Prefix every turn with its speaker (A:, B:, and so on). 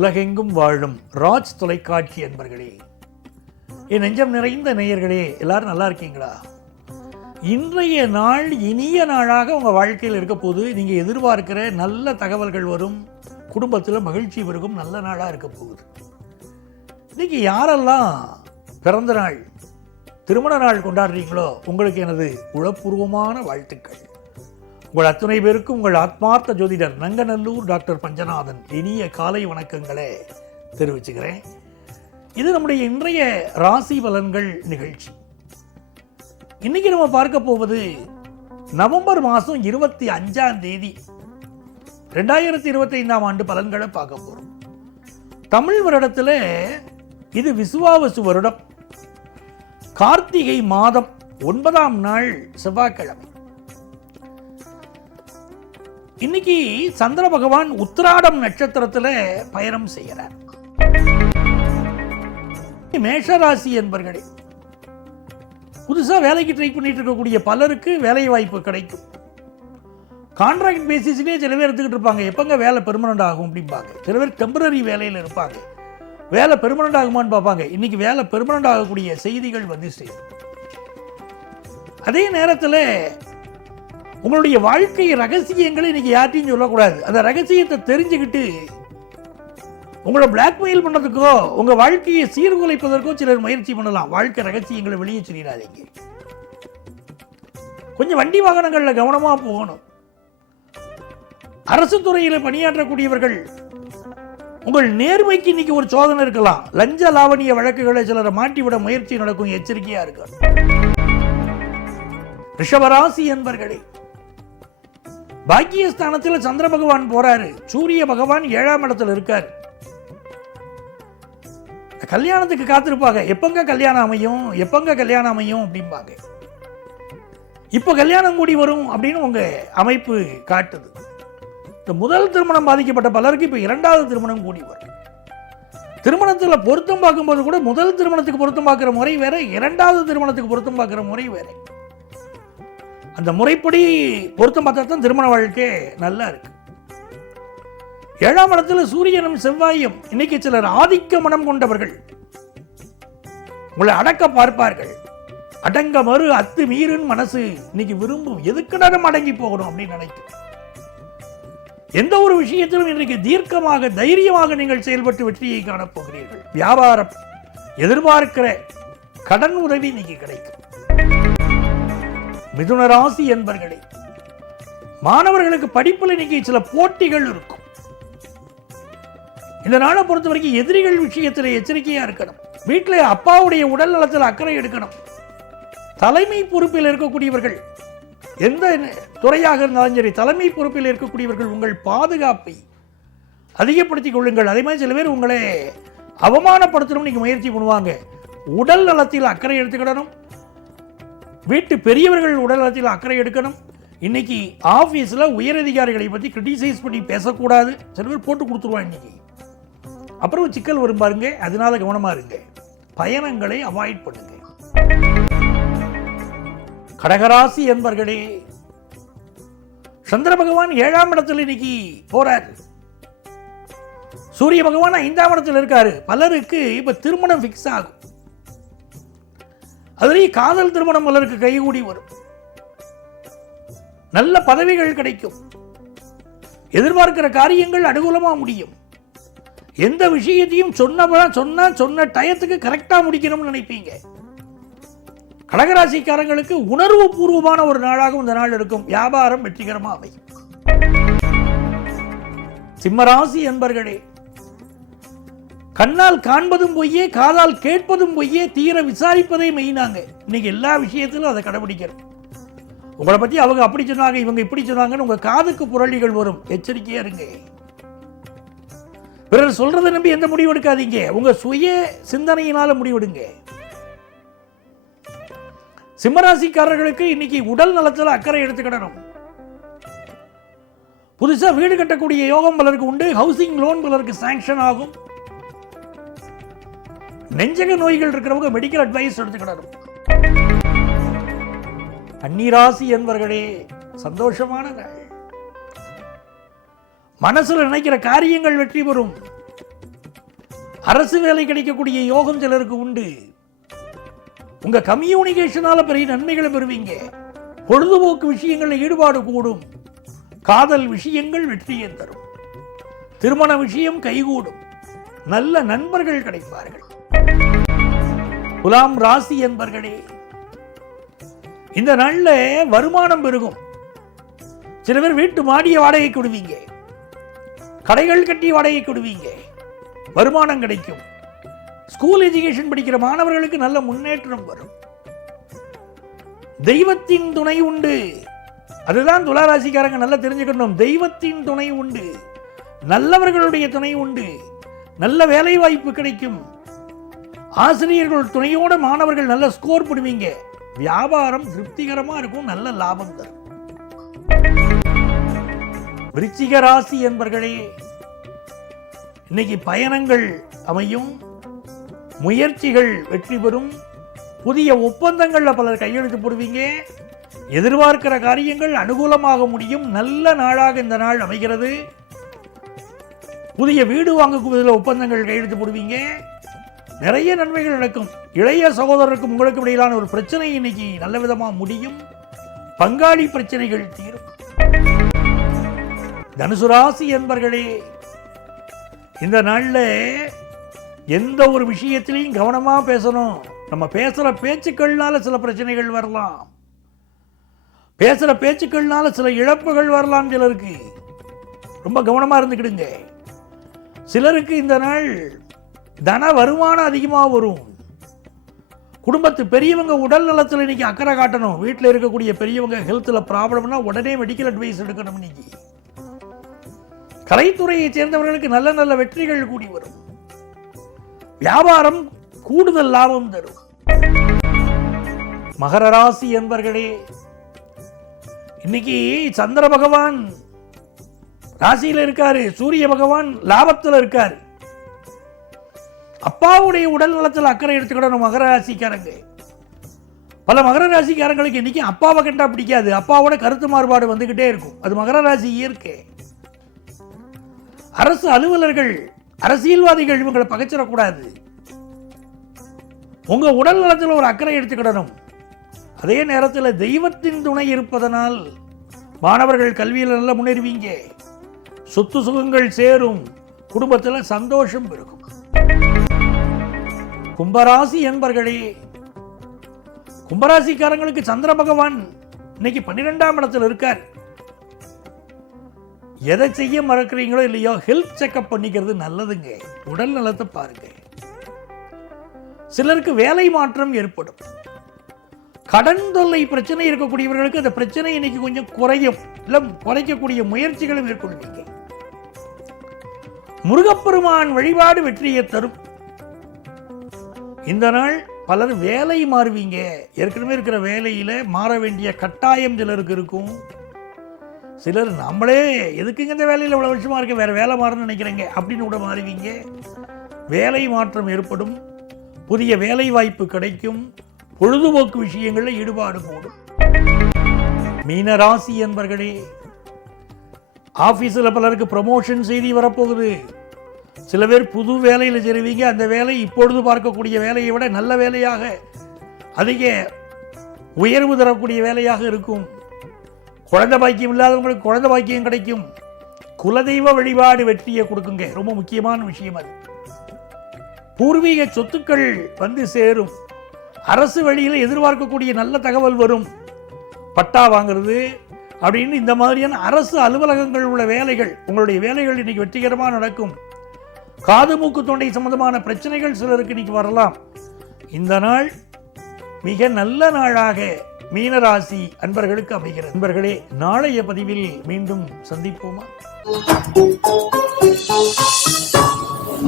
A: உலகெங்கும் வாழும் ராஜ் தொலைக்காட்சி என்பர்களே என் நெஞ்சம் நிறைந்த நேயர்களே எல்லாரும் நல்லா இருக்கீங்களா? இன்றைய நாள் இனிய நாளாக உங்கள் வாழ்க்கையில் இருக்க போது நீங்கள் எதிர்பார்க்கிற நல்ல தகவல்கள் வரும் குடும்பத்தில் மகிழ்ச்சி பெருகும் நல்ல நாளாக இருக்க போகுது. இன்னைக்கு யாரெல்லாம் பிறந்த நாள் திருமண நாள் கொண்டாடுறீங்களோ உங்களுக்கு எனது உளப்பூர்வமான வாழ்த்துக்கள். உங்கள் அத்துணை பேருக்கும் உங்கள் ஆத்மார்த்த ஜோதிடர் நங்கநல்லூர் டாக்டர் பஞ்சநாதன் இனிய காலை வணக்கங்களை தெரிவிச்சுக்கிறேன். இது நம்முடைய இன்றைய ராசி பலன்கள் நிகழ்ச்சி. இன்னைக்கு நம்ம பார்க்க போவது நவம்பர் மாதம் இருபத்தி அஞ்சாம் தேதி ரெண்டாயிரத்தி இருபத்தி ஐந்தாம் ஆண்டு பலன்களை பார்க்க போகிறோம் தமிழ் வருடத்தில் இது விசுவாவசு வருடம். கார்த்திகை மாதம் ஒன்பதாம் நாள் செவ்வாய்க்கிழமை. இன்னைக்கு சந்திர பகவான் உத்திராடம் நட்சத்திரத்துல பயணம் செய்கிறார். மேஷராசி என்பர்களே புதுசா வேலைக்கு ட்ரை பண்ணிட்டு இருக்கக்கூடிய பலருக்கு வேலை வாய்ப்பு கிடைக்கும் கான்ட்ராக்ட் பேசிஸ்லேயே சில பேர் எடுத்துக்கிட்டு இருப்பாங்க. எப்பங்க வேலை பெர்மனண்ட் ஆகும் அப்படிம்பாங்க. சில பேர் டெம்பரரி வேலையில் இருப்பாங்க. வேலை பெர்மனண்ட் ஆகுமான்னு பார்ப்பாங்க. இன்னைக்கு வேலை பெர்மனண்ட் ஆகக்கூடிய செய்திகள் வந்து சேரும். அதே நேரத்தில் உங்களுடைய வாழ்க்கை ரகசியங்களை இன்னைக்கு யார்ட்டையும் சொல்லக்கூடாது. அந்த ரகசியத்தை தெரிஞ்சுக்கிட்டு உங்களை பிளாக்மெயில் பண்ணுறதுக்கோ உங்கள் வாழ்க்கையை சீர்குலைப்பதற்கோ சிலர் முயற்சி பண்ணலாம். வாழ்க்கை ரகசியங்களை வெளியே சொல்லிடாதீங்க. கொஞ்சம் வண்டி வாகனங்களில் கவனமாக போகணும். அரசு துறையில் பணியாற்றக்கூடியவர்கள் உங்கள் நேர்மைக்கு இன்னைக்கு ஒரு சோதனை இருக்கலாம். லஞ்ச லாவணிய வழக்குகளை சிலரை மாட்டிவிட முயற்சி நடக்கும் எச்சரிக்கையா இருக்கும் ரிஷபராசி என்பர்களே பாக்கியஸ்தானத்தில் சந்திர பகவான் போறாரு. சூரிய பகவான் ஏழாம் இடத்துல இருக்காரு. கல்யாணத்துக்கு காத்திருப்பாங்க. எப்பங்க கல்யாணம் அமையும்? எப்பங்க கல்யாணம் அமையும் அப்படிம்பாங்க. இப்போ கல்யாணம் கூடி வரும் அப்படின்னு உங்க அமைப்பு காட்டுது. இந்த முதல் திருமணம் பாதிக்கப்பட்ட பலருக்கு இப்போ இரண்டாவது திருமணம் கூடி வரும். திருமணத்தில் பொருத்தம் பார்க்கும்போது கூட முதல் திருமணத்துக்கு பொருத்தம் பார்க்குற முறை வேற இரண்டாவது திருமணத்துக்கு பொருத்தம் பார்க்குற முறை வேற. அந்த முறைப்படி பொருத்தம் பார்த்தா தான் திருமண வாழ்க்கை நல்லா இருக்கு. ஏழாம் இடத்துல சூரியனும் செவ்வாயும் இன்னைக்கு சிலர் ஆதிக்க மனம் கொண்டவர்கள். உங்களை அடக்க பார்ப்பார்கள். அடங்க மறு அத்து மீறும் மனசு இன்னைக்கு விரும்பும் எதுக்குனாலும் அடங்கி போகணும் அப்படின்னு நினைக்கும். எந்த ஒரு விஷயத்திலும் இன்றைக்கு தீர்க்கமாக தைரியமாக நீங்கள் செயல்பட்டு வெற்றியை காணப்போகிறீர்கள். வியாபாரம் எதிர்பார்க்கிற கடன் உதவி இன்னைக்கு கிடைக்கும். மிதுனராசி என்பர்களே மாணவர்களுக்கு படிப்பில் இன்னைக்கு சில போட்டிகள் இருக்கும். இந்த நாளை பொறுத்த வரைக்கும் எதிரிகள் விஷயத்தில் எச்சரிக்கையா இருக்கணும். வீட்டில் அப்பாவுடைய உடல் நலத்தில் அக்கறை எடுக்கணும். தலைமை பொறுப்பில் இருக்கக்கூடியவர்கள் எந்த துறையாக இருந்தாலும் சரி தலைமை பொறுப்பில் இருக்கக்கூடியவர்கள் உங்கள் பாதுகாப்பை அதிகப்படுத்திக் கொள்ளுங்கள். அதே மாதிரி சில பேர் உங்களை அவமானப்படுத்தணும் நீங்கள் முயற்சி பண்ணுவாங்க. உடல் நலத்தில் அக்கறை எடுத்துக்கிடணும். வீட்டு பெரியவர்கள் உடல்நலத்தில் அக்கறை எடுக்கணும். இன்னைக்கு ஆஃபீஸில் உயரதிகாரிகளை பற்றி கிரிட்டிசைஸ் பண்ணி பேசக்கூடாது. சில பேர் போட்டு கொடுத்துருவான் இன்னைக்கு. அப்புறம் சிக்கல் வரும் பாருங்க. அதனால கவனமாக இருங்க. பயணங்களை அவாய்ட் பண்ணுங்க. கடகராசி என்பர்களே சந்திர பகவான் ஏழாம் இடத்தில் இன்னைக்கு போறார். சூரிய பகவான் ஐந்தாம் இடத்தில் இருக்காரு. பலருக்கு இப்ப திருமணம் ஃபிக்ஸ் ஆகும். அதுலேயும் காதல் திருமணம் பலருக்கு கைகூடி வரும். நல்ல பதவிகள் கிடைக்கும். எதிர்பார்க்கிற காரியங்கள் அனுகூலமா முடியும். எந்த விஷயத்தையும் சொன்ன சொன்னா சொன்ன டயத்துக்கு கரெக்டா முடிக்கணும்னு நினைப்பீங்க. கடகராசிக்காரங்களுக்கு உணர்வு பூர்வமான ஒரு நாளாக இந்த நாள் இருக்கும். வியாபாரம் வெற்றிகரமாக அமையும். சிம்மராசி என்பர்களே கண்ணால் காண்பதும் பொய்யே காதால் கேட்பதும் பொய்யே தீர விசாரிப்பதே மெயினாங்க இன்னைக்கு எல்லா விஷயத்திலும் அதை கடைபிடிக்கிறோம் உங்களை பத்தி அவங்க அப்படி சொன்னாங்க இவங்க இப்படி சொன்னாங்கன்னு உங்க காதுக்கு புரளிகள் வரும். எச்சரிக்கையாக இருங்க. பிறர் சொல்றதை நம்பி எந்த முடிவு எடுக்காதீங்க. உங்க சுய சிந்தனையினால முடிவெடுங்க. சிம்மராசிக்காரர்களுக்கு இன்னைக்கு உடல் நலத்தில் அக்கறை எடுத்துக்கிடணும். புதுசா வீடு கட்டக்கூடிய யோகம் பலருக்கு உண்டு ஹவுசிங் லோன் பலருக்கு சாங்ஷன் ஆகும். நெஞ்சக நோய்கள் இருக்கிறவங்க மெடிக்கல் அட்வைஸ் எடுத்துக்கிடணும் கன்னிராசி என்பவர்களே சந்தோஷமான நாள் மனசுல நினைக்கிற காரியங்கள் வெற்றி பெறும். அரசு வேலை கிடைக்கக்கூடிய யோகம் சிலருக்கு உண்டு. உங்க கம்யூனிகேஷனால பெரிய நன்மைகளை பெறுவீங்க. பொழுதுபோக்கு விஷயங்களில் ஈடுபாடு கூடும். காதல் விஷயங்கள் வெற்றியை தரும். திருமண விஷயம் கைகூடும். நல்ல நண்பர்கள் கிடைப்பார்கள். துலாம் ராசி என்பர்களே இந்த நாள்ல வருமானம் பெருகும். சில பேர் வீட்டு மாடிய வாடகை கொடுவீங்க. கடைகள் கட்டி வாடகை கொடுவீங்க. வருமானம் கிடைக்கும். ஸ்கூல் எஜுகேஷன் படிக்கிற மாணவர்களுக்கு நல்ல முன்னேற்றம் வரும். தெய்வத்தின் துணை உண்டு. அதுதான் துளாராசிக்காரங்க நல்லா தெரிஞ்சுக்கணும். தெய்வத்தின் துணை உண்டு. நல்லவர்களுடைய துணை உண்டு. நல்ல வேலை வாய்ப்பு கிடைக்கும். ஆசிரியர்கள் துணையோட மாணவர்கள் நல்ல ஸ்கோர் பண்ணுவீங்க வியாபாரம் திருப்திகரமாக இருக்கும் நல்ல லாபம் தரும். விருச்சிக ராசி என்பர்களே இன்னைக்கு பயணங்கள் அமையும் முயற்சிகள் வெற்றி பெறும் புதிய ஒப்பந்தங்களில் பலர் கையெழுத்து போடுவீங்க. எதிர்பார்க்கிற காரியங்கள் அனுகூலமாக முடியும் நல்ல நாளாக இந்த நாள் அமைகிறது. புதிய வீடு வாங்கக்கூடிய ஒப்பந்தங்கள் கையெழுத்து போடுவீங்க. நிறைய நன்மைகள் நடக்கும். இளைய சகோதரருக்கும் உங்களுக்கு இடையிலான ஒரு பிரச்சனை இன்னைக்கு நல்ல விதமாக முடியும். பங்காளி பிரச்சனைகள் தீரும். தனுசு ராசி என்பர்களே இந்த நாளில் எந்த ஒரு விஷயத்திலையும் கவனமாக பேசணும். நம்ம பேசுகிற பேச்சுக்கள்னால சில பிரச்சனைகள் வரலாம். பேசுகிற பேச்சுக்கள்னால சில இழப்புகள் வரலாம் சிலருக்கு. ரொம்ப கவனமாக இருந்துக்கிடுங்க. சிலருக்கு இந்த நாள் தன வருமானம் அதிகமாக வரும். குடும்பத்து பெரியவங்க உடல் நலத்தில் இன்னைக்கு அக்கறை காட்டணும். வீட்டில் இருக்கக்கூடிய பெரியவங்க ஹெல்த்தில் ப்ராப்ளம்னா உடனே மெடிக்கல் அட்வைஸ் எடுக்கணும் இன்னைக்கு. கலைத்துறையை சேர்ந்தவர்களுக்கு நல்ல நல்ல வெற்றிகள் கூடி வரும். வியாபாரம் கூடுதல் லாபம் தரும். மகர ராசி என்பர்களே இன்னைக்கு சந்திர பகவான் ராசியில் இருக்காரு சூரிய பகவான் லாபத்தில் இருக்காரு. அப்பாவுடைய உடல் நலத்தில் அக்கறை எடுத்துக்கிடணும் மகர ராசிக்காரங்க. பல மகர ராசிக்காரங்களுக்கு இன்னைக்கு அப்பாவை கண்டா பிடிக்காது. அப்பாவோட கருத்து மாறுபாடு வந்துகிட்டே இருக்கும். அது மகர ராசி இயற்கை. அரசு அலுவலர்கள் அரசியல்வாதிகள் இவங்களை பகைச்சிடக்கூடாது. உங்க உடல் நலத்தில் ஒரு அக்கறை எடுத்துக்கிடணும். அதே நேரத்தில் தெய்வத்தின் துணை இருப்பதனால் மாணவர்கள் கல்வியில் நல்லா முன்னேறுவீங்க. சொத்து சுகங்கள் சேரும். குடும்பத்தில் சந்தோஷம் இருக்கும் கும்பராசி என்பர்களே கும்பராசிக்காரங்களுக்கு சந்திர பகவான் இன்னைக்கு பன்னிரெண்டாம் இடத்துல இருக்கார். எதை செய்ய மறக்கிறீங்களோ இல்லையோ ஹெல்த் செக்அப் பண்ணிக்கிறது நல்லதுங்க. உடல் நலத்தை பாருங்க. சிலருக்கு வேலை மாற்றம் ஏற்படும். கடன் தொல்லை பிரச்சனை இருக்கக்கூடியவர்களுக்கு அந்த பிரச்சனை இன்னைக்கு கொஞ்சம் குறையும். இல்லை குறைக்கக்கூடிய முயற்சிகளும் மேற்கொள்வீங்க. முருகப்பெருமான் வழிபாடு வெற்றியை தரும். இந்த நாள் பலர் வேலை மாறுவீங்க. ஏற்கனவே இருக்கிற வேலையில் மாற வேண்டிய கட்டாயம் சிலருக்கு இருக்கும். சிலர் நம்மளே எதுக்குங்க இந்த வேலையில் இவ்வளோ வருஷமாக இருக்க? வேறு வேலை மாறணும்னு நினைக்கிறேங்க? அப்படின்னு கூட மாறுவீங்க. வேலை மாற்றம் ஏற்படும். புதிய வேலை வாய்ப்பு கிடைக்கும். பொழுதுபோக்கு விஷயங்களில் ஈடுபாடு கூடும். மீனராசி என்பர்களே ஆஃபீஸில் பலருக்கு ப்ரமோஷன் செய்தி வரப்போகுது. சில பேர் புது வேலையில் சேருவீங்க அந்த வேலை இப்பொழுது பார்க்கக்கூடிய வேலையை விட நல்ல வேலையாக அதிக உயர்வு தரக்கூடிய வேலையாக இருக்கும். குழந்தை பாக்கியம் இல்லாதவங்களுக்கு குழந்தை பாக்கியம் கிடைக்கும். குலதெய்வ வழிபாடு வெற்றியை கொடுக்குங்க. ரொம்ப முக்கியமான விஷயம் அது. பூர்வீக சொத்துக்கள் வந்து சேரும். அரசு வழியில் எதிர்பார்க்கக்கூடிய நல்ல தகவல் வரும். பட்டா வாங்குறது அப்படின்னு இந்த மாதிரியான அரசு அலுவலகங்கள் உள்ள வேலைகள் உங்களுடைய வேலைகள் இன்னைக்கு வெற்றிகரமாக நடக்கும். காது மூக்கு தொண்டை சம்பந்தமான பிரச்சனைகள் சிலருக்கு இன்னைக்கு வரலாம். இந்த நாள் மிக நல்ல நாளாக மீனராசி அன்பர்களுக்கு அமைகிற அன்பர்களே நாளைய பதிவில் மீண்டும் சந்திப்போமா?